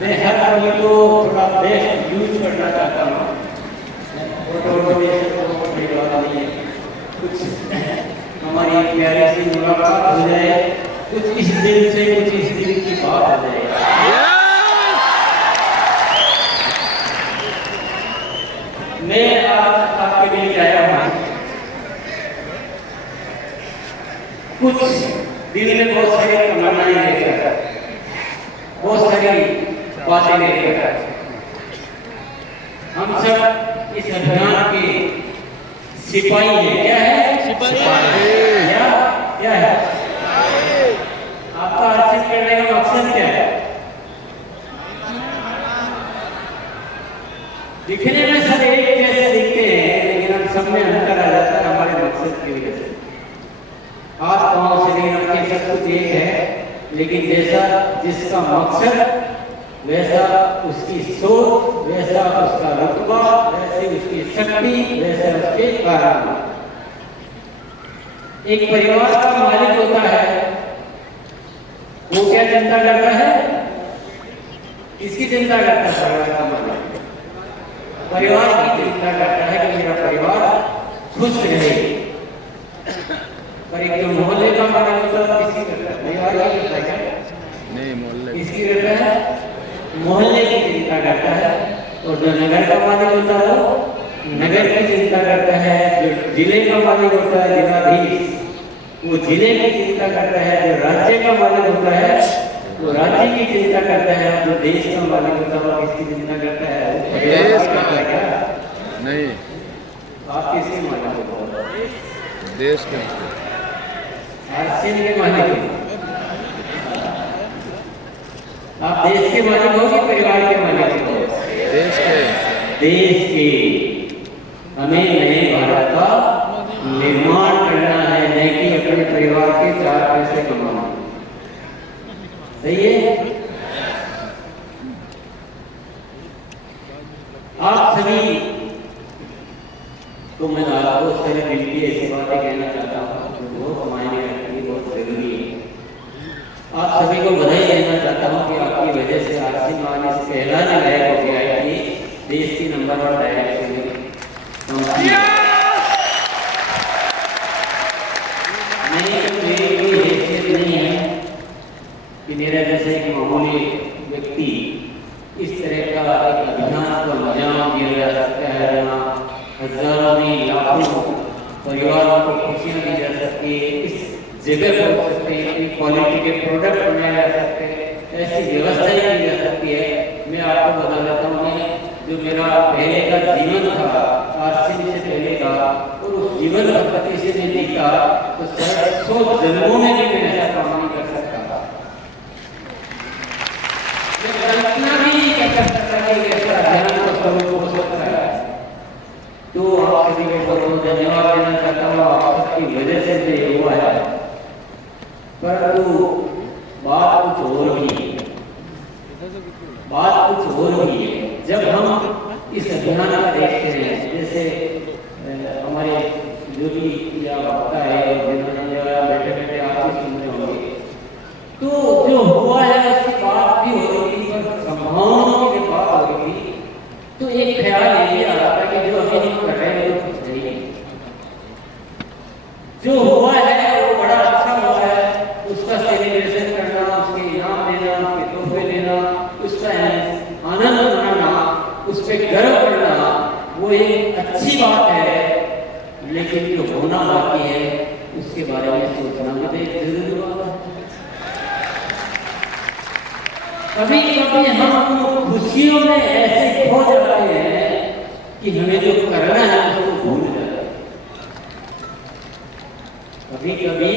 मैं हर कभी को थोड़ा बेस्ट यूज करना चाहता हूँ। फोटो नहीं है, कुछ हमारी प्यारी सी मुलाकात हो जाए, कुछ इस दिल से कुछ इस दिल की बात हो जाए। मैं आज आपके लिए आया हूँ, कुछ दिल में बहुत सारी तमन्नाएं लेकर, बहुत सारी बातें लेकर। हम सब इस अभियान के सिपाही हैं। क्या है? सिपाही। क्या है? आपका अर्चित करने का मकसद क्या है? दिखने में सब एक जैसे दिखते हैं, लेकिन हम सब में अंतर आ जाता है हमारे मकसद की वजह से। हाथ पांव शरीर के सब कुछ एक है, लेकिन जैसा जिसका मकसद, वैसा उसकी सोच, वैसा उसका रुतबा, वैसे उसकी शक्ति, वैसे उसके कारण। एक परिवार का मालिक होता है, वो क्या चिंता करता है? किसकी चिंता करता है? परिवार का मालिक परिवार की चिंता करता है कि मेरा परिवार खुश रहे। पर एक जो मोहल्ले का मालिक होता है, किसी करता है? परिवार की चिंता नहीं, मोहल्ले किसकी करता है? मोहल्ले की चिंता करता है। और जो नगर का मालिक होता है वो नगर की चिंता करता है। जो जिले का मालिक होता है, जिलाधीश, वो जिले की चिंता करता है। जो राज्य का मालिक होता है वो राज्य की चिंता करता है। जो देश का मालिक होता है वो किसकी चिंता करता है? देश का। नहीं, आप किसके मालिक होते हो? देश के। के मालिक। आप देश के मालिक हो कि परिवार के मालिक हो? देश के। देश के। हमें नए भारत का निर्माण करना है, नहीं कि अपने परिवार के 4 पैसे कमाना। सही है? आप सभी तो मैं आपको सारे दिल की ऐसी बातें कहना चाहता हूँ जो बहुत मायने रखती है, बहुत जरूरी है। आप सभी को बधाई देना चाहता हूँ कि आपकी वजह से आरसी मान इस कहलाने लायक हो गया है कि देश की नंबर 1 डायरेक्टर नहीं है कि मेरा जैसे एक मामूली व्यक्ति इस तरह का एक अभियान को अंजाम दिया जा सकता है, जहाँ हजारों नहीं लाखों परिवारों को खुशियाँ दी जा सकती है, इस जगह पहुँच सकते हैं, अपनी क्वालिटी के प्रोडक्ट बनाए जा सकते हैं, ऐसी व्यवस्थाएं की जा सकती है। मैं आपको बता देता हूँ, जो मेरा पहले का जीवन था, आरसी से पहले का, और उस जीवन पद्धति से मैं जीता तो शायद 100 जन्मों में भी मैं ऐसा काम नहीं कर सकता। कल्पना भी नहीं कर सकता कि ऐसा अभियान को स्वरूप हो सकता है। तो आप सभी को बहुत धन्यवाद देना चाहता हूँ, आप सबकी वजह से ये हुआ है। परंतु बात कुछ और भी है, बात कुछ और भी है। जब हम इस अभियान का देखते हैं, जैसे हमारे जो भी या वक्ता है बैठे बैठे आप भी सुन रहे होंगे, तो जो हुआ है उसकी बात भी हो रही थी, पर संभावनाओं की बात हो रही थी। तो एक ख्याल यही आ रहा था कि जो अभी हम कर रहे हैं वो कुछ नहीं, जो हुआ है वो बड़ा अच्छा हुआ है, उसका सेलिब्रेशन करना, उसके इनाम देना, उसके तोहफे देना, उसका आनंद मनाना, उस पर गर्व करना, वो एक अच्छी बात है। लेकिन जो होना बाकी है उसके बारे में सोचना भी तो एक जरूरी बात है। कभी कभी हम खुशियों में ऐसे खो जाते हैं कि हमें जो करना है उसको भूल जाते हैं। कभी कभी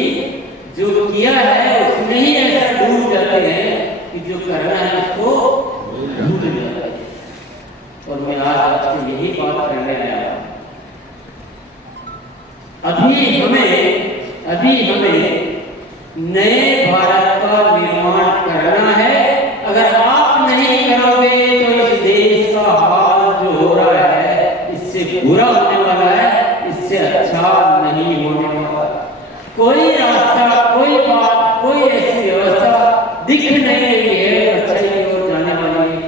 जो किया है उसमें ही ऐसा डूब जाते हैं कि जो करना है उसको भूल जाते हैं। और मैं आज आपसे यही बात करने आया। अभी हमें नए भारत का निर्माण करना है। अगर आप नहीं करोगे तो इस देश का हाल जो हो रहा है इससे बुरा होने वाला है, इससे अच्छा नहीं होने वाला। कोई रास्ता, कोई बात, कोई ऐसी व्यवस्था दिख नहीं रही है अच्छाई की ओर जाने वाली है।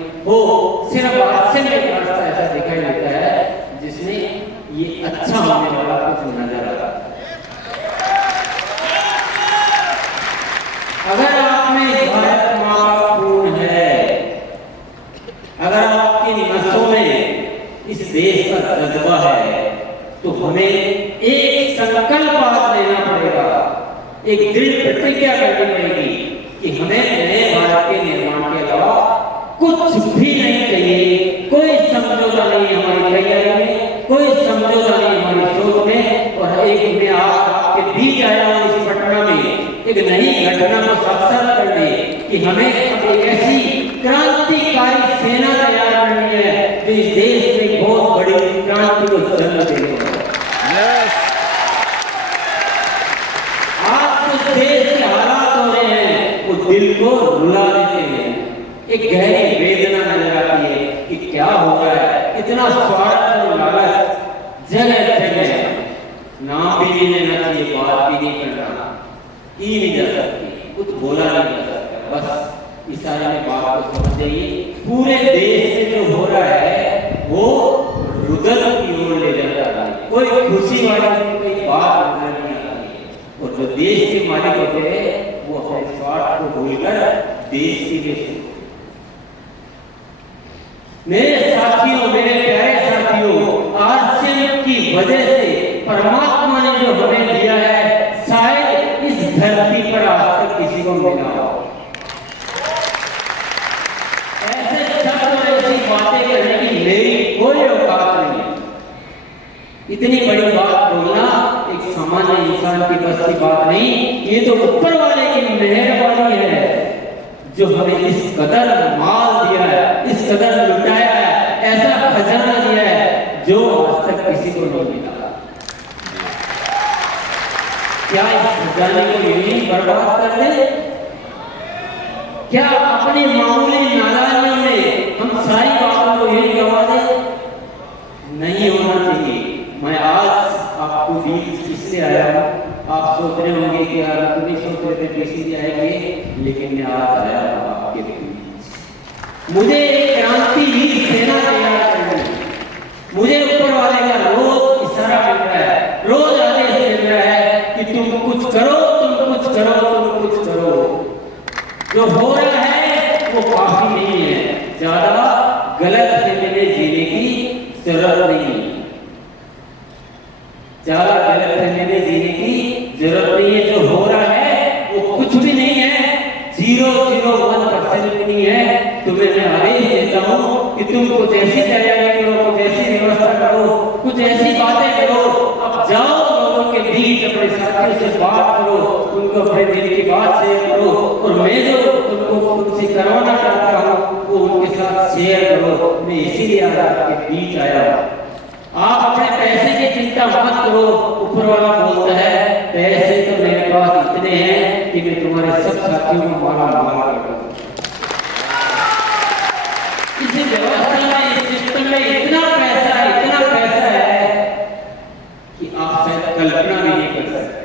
कि अच्छा होने वाला कुछ नजर आता है। अगर आप में भारत माँ का खून है, अगर आपकी नसों में इस देश का जज्बा है, तो हमें एक संकल्प आज लेना पड़ेगा, एक दृढ़ प्रतिज्ञा करनी पड़ेगी कि हमें नए भारत के निर्माण के अलावा कुछ भी नहीं चाहिए। कोई समझौता नहीं हमारी तैयारी में, कोई समझौता नहीं हमारी सोच में। और एक में आपके बीच आया हूं इस पटना में एक नई घटना को साक्षात करने कि हमें एक ऐसी क्रांतिकारी सेना तैयार करनी है जो इस देश में बहुत बड़ी क्रांति को जन्म देने वाला है। आज तो देश के हालात हो रहे हैं वो दिल को रुला देते हैं। एक गहरी वेदना नजर आती है कि क्या हो रहा है, इतना स्वार्थ और लालच जगह जगह। नाम भी नहीं लेना चाहिए, बात भी नहीं करना, की नहीं जा सकती, कुछ बोला नहीं जा सकता। बस इशारे में बात को समझ जाइए। पूरे देश से जो हो रहा है वो रुदल की ओर ले जाता है। कोई खुशी वाली कोई बात नजर नहीं आती है। और जो देश के मालिक होते हैं वो अपने स्वार्थ को भूलकर देश के लिए। मेरे साथियों, मेरे प्यारे साथियों, आरसीएम की वजह से परमात्मा ने जो हमें दिया है शायद इस धरती पर आज तक किसी को मिला हो। ऐसे शब्द और ऐसी बातें करने की मेरी कोई औकात नहीं। इतनी बड़ी बात बोलना एक सामान्य इंसान की बस की बात नहीं। ये तो ऊपर वाले की मेहरबानी है जो हमें इस कदर माल दिया है, इस कदर लुटाया है, ऐसा खजाना दिया है जो आज तक किसी को नहीं मिला। क्या इस खजाने को यही बर्बाद कर दे? क्या अपनी मामूली नादानियों में हम सारी बातों को यही गवा दे? नहीं होना चाहिए। मैं आज आपको बीच इसलिए आया हूँ, आप सोच रहे होंगे कि यार तुम नहीं सोच रहे थे किसी आएंगे, लेकिन मैं आज आया हूँ आपके बीच। मुझे एक क्रांतिवीर सेना तैयार करनी है। मुझे ऊपर वाले का रोज इशारा मिल रहा है, रोज आदेश मिल रहा है कि तुम कुछ करो, तुम कुछ करो, तुम कुछ करो। जो हो रहा है वो काफी नहीं है, ज्यादा गलत फहमी जीने की जरूरत नहीं है, ज्यादा गलत फहमी जीने की जरूरत नहीं है। जो हो रहा है वो कुछ भी नहीं है, 0.01% भी नहीं है। तुम्हें मैं आदेश देता हूँ कि तुम कुछ ऐसी तैयारी करो, कुछ ऐसी व्यवस्था करो, कुछ ऐसी बातें करो। अब जाओ लोगों के बीच, अपने साथियों से बात करो, उनको अपने दिल की बात शेयर करो। और मैं जो तुमको उनसे करवाना चाहता हूँ वो उनके साथ शेयर करो। मैं इसीलिए आज आपके बीच आया हूँ। आप अपने पैसे की चिंता मत करो। ऊपर वाला बोलता है पैसे तो मेरे पास इतने हैं कि मैं तुम्हारे सब साथियों को माला माल कर दूं। इस व्यवस्था में, इस सिस्टम में इतना पैसा है कि आप शायद कल्पना भी नहीं कर सकते।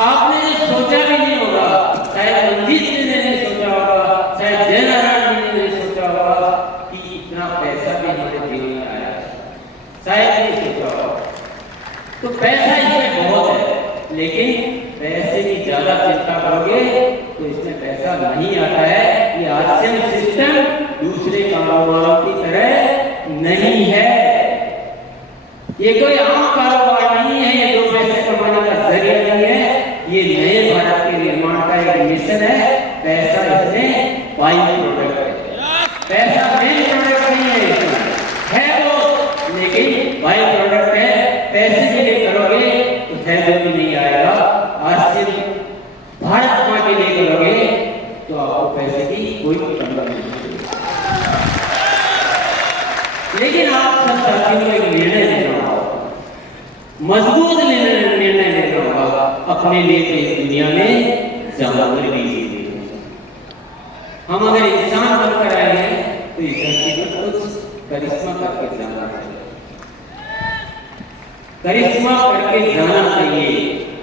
आपने सोचा भी नहीं होगा, शायद मंजीत जी ने नहीं सोचा होगा, शायद जयनारायण जी ने नहीं सोचा होगा कि इतना पैसा भी हमारे जीवन में आया, शायद नहीं सोचा होगा। तो पैसा इसमें बहुत है, लेकिन पैसे की ज्यादा चिंता करोगे तो इसमें पैसा नहीं आता है। ये आरसीएम सिस्टम दूसरे कारोबारों की तरह नहीं है। ये कोई आम कारोबार नहीं है, ये दो पैसे कमाने का जरिया नहीं है। ये नए भारत के निर्माण का एक मिशन है। पैसा इसमें बाई प्रोडक्ट है, पैसा मेन प्रोडक्ट नहीं है, है वो, लेकिन बाई प्रोडक्ट है। पैसे के लिए करोगे तो फायदा भी नहीं आएगा। आरसीएम भारत मां के लिए करोगे तो आपको पैसे की कोई कमी नहीं होगी। लेकिन आप सब साथियों को एक निर्णय लेना होगा, मजबूत निर्णय लेना होगा अपने लिए। तो इस दुनिया में जानवर भी जीते, हम अगर इंसान बनकर आए हैं तो इस धरती पर कुछ करिश्मा करके जाना चाहिए, करिश्मा करके जाना चाहिए।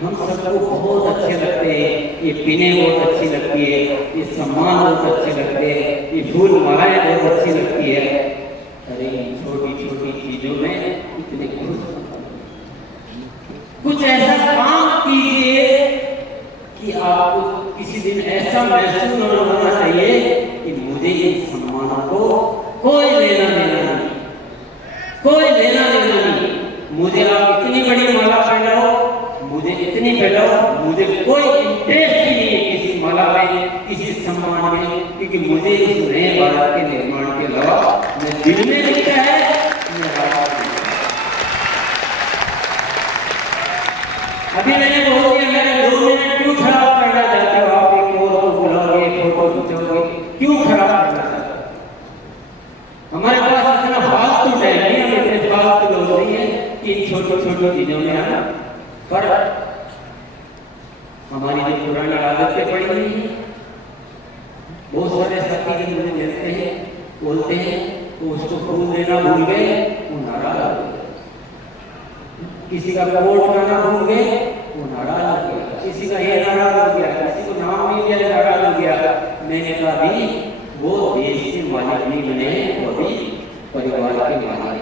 हम सबको बहुत अच्छे लगते हैं, ये पीने बहुत अच्छी लगती है, ये सम्मान बहुत अच्छे लगते हैं, ये फूल मालाएं बहुत अच्छी लगती है। अरे छोटी छोटी चीजों में इतने खुश ऐसा महसूस होना चाहिए कि मुझे इन सम्मानों को कोई लेना देना नहीं, कोई लेना देना नहीं। मुझे आप इतनी बड़ी माला पहनाओ, मुझे इतनी पहनाओ, मुझे कोई इंटरेस्ट ही नहीं है किसी माला में, किसी सम्मान में, क्योंकि मुझे इस नए भारत के निर्माण के अलावा न दिल में लिखा है न रात में। अभी मैंने बोल दिया, मैंने 2 मिनट क्यों खराब करना चाहते हो? आप एक और को बुलाओगे, फोटो खींचोगे, क्यों खराब करना चाहते हो? हमारे पास इतना फालतू टाइम नहीं, हम इतने फालतू लोग नहीं है कि छोटी छोटी चीजों में आना। पर हमारी जो पुरानी आदतें पड़ी हुई है, बहुत सारे साथी जब मुझे मिलते हैं, बोलते हैं तो उसको फूल देना भूल गए, वो नाराज हो गए। किसी का कोट करना भूल गए, वो नाराज हो गया। किसी का ये नाराज हो गया, किसी को नाम नहीं दिया, नाराज हो गया। मैंने कहा भी वो देश के मालिक नहीं बने, वो भी परिवार के मालिक।